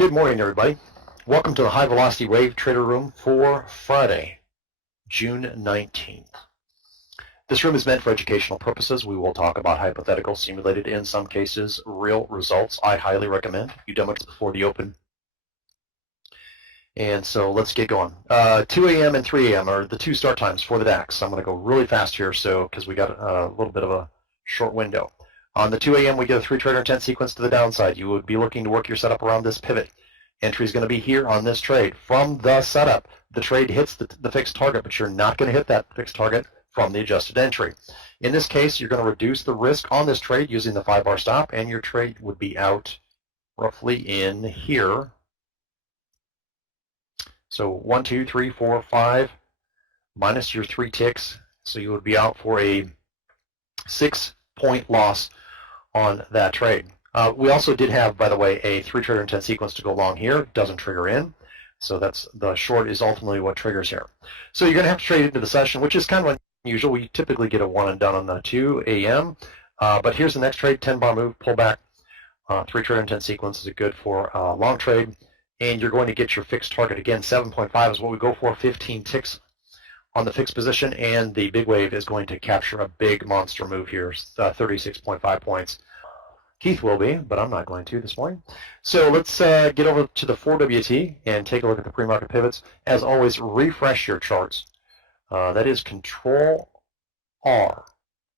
Good morning, everybody. Welcome to the High Velocity Wave Trader Room for Friday, June 19th. This room is meant for educational purposes. We will talk about hypothetical, simulated, in some cases, real results. I highly recommend you demo it before the open. And so let's get going. 2 a.m. and 3 a.m. are the two start times for the DAX. I'm going to go really fast here because we got a little bit of a short window. On the 2 a.m., we get a 3-trader intent sequence to the downside. You would be looking to work your setup around this pivot. Entry is going to be here on this trade. From the setup, the trade hits the fixed target, but you're not going to hit that fixed target from the adjusted entry. In this case, you're going to reduce the risk on this trade using the 5-bar stop, and your trade would be out roughly in here. So 1, 2, 3, 4, 5, minus your 3 ticks. So you would be out for a 6-point loss on that trade. We also did have, by the way, a 3-trader intent sequence to go long here. Doesn't trigger in. So that's the short is ultimately what triggers here. So you're going to have to trade into the session, which is kind of unusual. We typically get a 1 and done on the 2 a.m. But here's the next trade, 10-bar move, pullback. 3-trader intent sequence is good for a long trade. And you're going to get your fixed target. Again, 7.5 is what we go for, 15 ticks on the fixed position. And the big wave is going to capture a big monster move here, 36.5 points. Keith will be, but I'm not going to this morning. So let's get over to the 4WT and take a look at the pre-market pivots. As always, refresh your charts. That is Control-R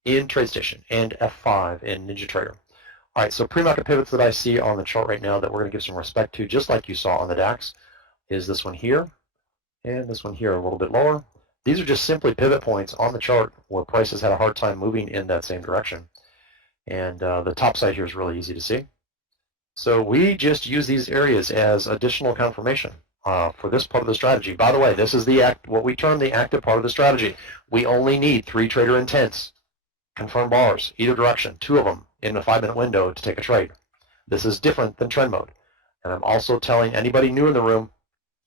in TradeStation and F5 in NinjaTrader. All right, so pre-market pivots that I see on the chart right now that we're going to give some respect to, just like you saw on the DAX, is this one here and this one here a little bit lower. These are just simply pivot points on the chart where prices had a hard time moving in that same direction. And the top side here is really easy to see. So we just use these areas as additional confirmation for this part of the strategy. By the way, this is what we term the active part of the strategy. We only need 3-trader intents, confirmed bars, either direction, 2 of them in a 5-minute window to take a trade. This is different than trend mode. And I'm also telling anybody new in the room,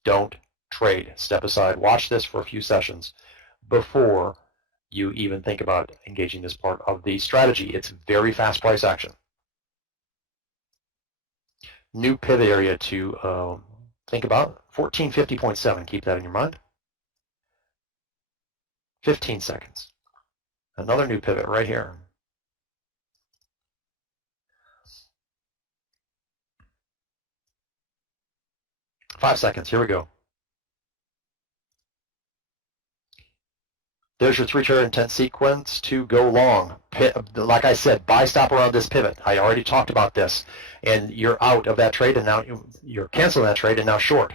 don't trade. Step aside. Watch this for a few sessions before you even think about engaging this part of the strategy. It's very fast price action. New pivot area to think about, 1450.7. Keep that in your mind. 15 seconds. Another new pivot right here. 5 seconds. Here we go. There's your 3-trader intent sequence to go long. Like I said, buy stop around this pivot. I already talked about this. And you're out of that trade, and now you're canceling that trade, and now short.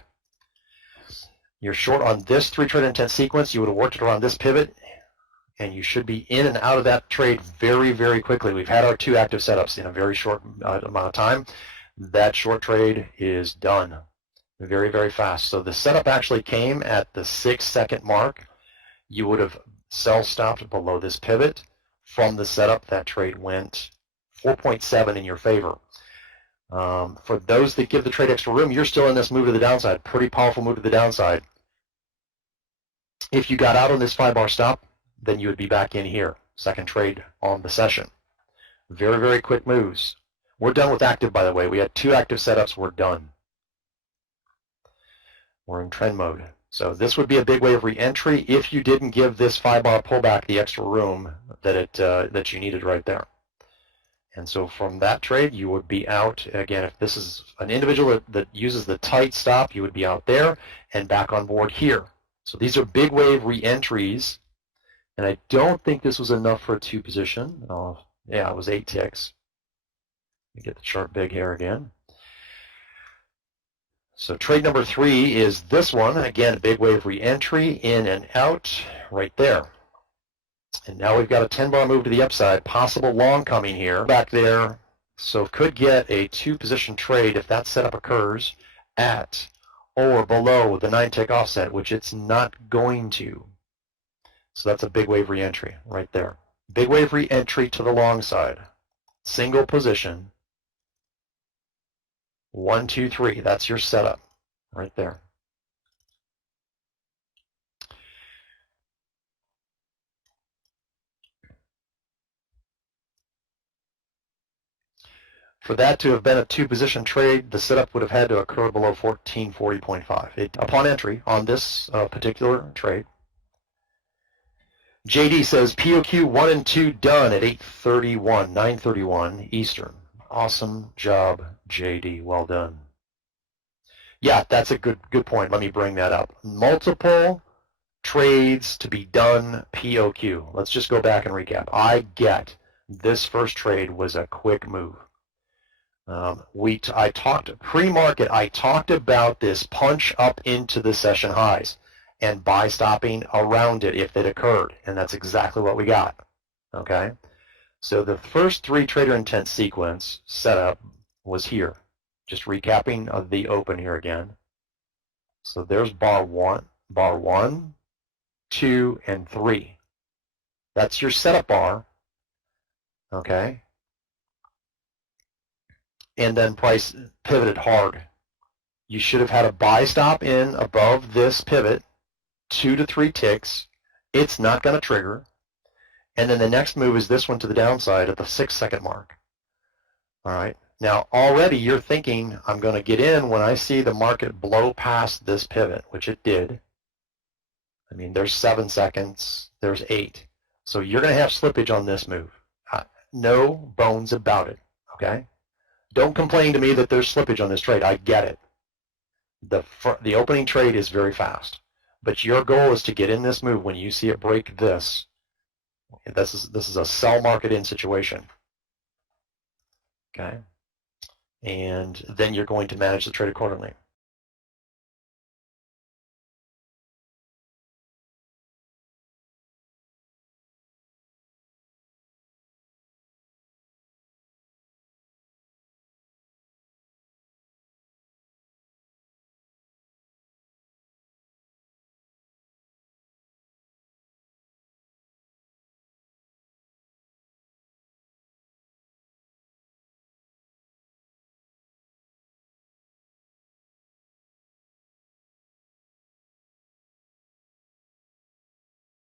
You're short on this 3-trader intent sequence. You would have worked it around this pivot, and you should be in and out of that trade very, very quickly. We've had our 2 active setups in a very short amount of time. That short trade is done very, very fast. So the setup actually came at the 6-second mark. You would have sell stopped below this pivot. From the setup, that trade went 4.7 in your favor. For those that give the trade extra room, you're still in this move to the downside. Pretty powerful move to the downside. If you got out on this 5-bar stop, then you would be back in here. Second trade on the session. Very, very quick moves. We're done with active, by the way. We had 2 active setups. We're done. We're in trend mode. So this would be a big wave re-entry if you didn't give this 5-bar pullback the extra room that you needed right there. And so from that trade, you would be out. Again, if this is an individual that uses the tight stop, you would be out there and back on board here. So these are big wave re-entries. And I don't think this was enough for a 2 position. Yeah, it was 8 ticks. Let me get the chart big here again. So trade number 3 is this one. Again, big wave re-entry, in and out, right there. And now we've got a 10-bar move to the upside, possible long coming here, back there. So could get a 2-position trade if that setup occurs at or below the 9-tick offset, which it's not going to. So that's a big wave re-entry right there. Big wave re-entry to the long side. Single position. 1, 2, 3. That's your setup right there. For that to have been a 2-position trade, the setup would have had to occur below 1440.5 upon entry on this particular trade. JD says POQ 1 and 2 done at 8:31, 9:31 Eastern. Awesome job, JD. Well done. Yeah, that's a good point. Let me bring that up. Multiple trades to be done POQ. Let's just go back and recap. I get this first trade was a quick move. I talked pre-market. I talked about this punch up into the session highs and buy stopping around it if it occurred, and that's exactly what we got. Okay, so the first 3 trader intent sequence setup was here. Just recapping of the open here again. So there's bar 1, 2, and 3. That's your setup bar. Okay. And then price pivoted hard. You should have had a buy stop in above this pivot, 2 to 3 ticks. It's not going to trigger. And then the next move is this one to the downside at the 6-second mark. All right. Now already you're thinking I'm going to get in when I see the market blow past this pivot, which it did. I mean, there's 7 seconds, there's 8. So you're going to have slippage on this move. No bones about it. Okay. Don't complain to me that there's slippage on this trade. I get it. The opening trade is very fast, but your goal is to get in this move when you see it break this. This is a sell market in situation. Okay, and then you're going to manage the trade accordingly.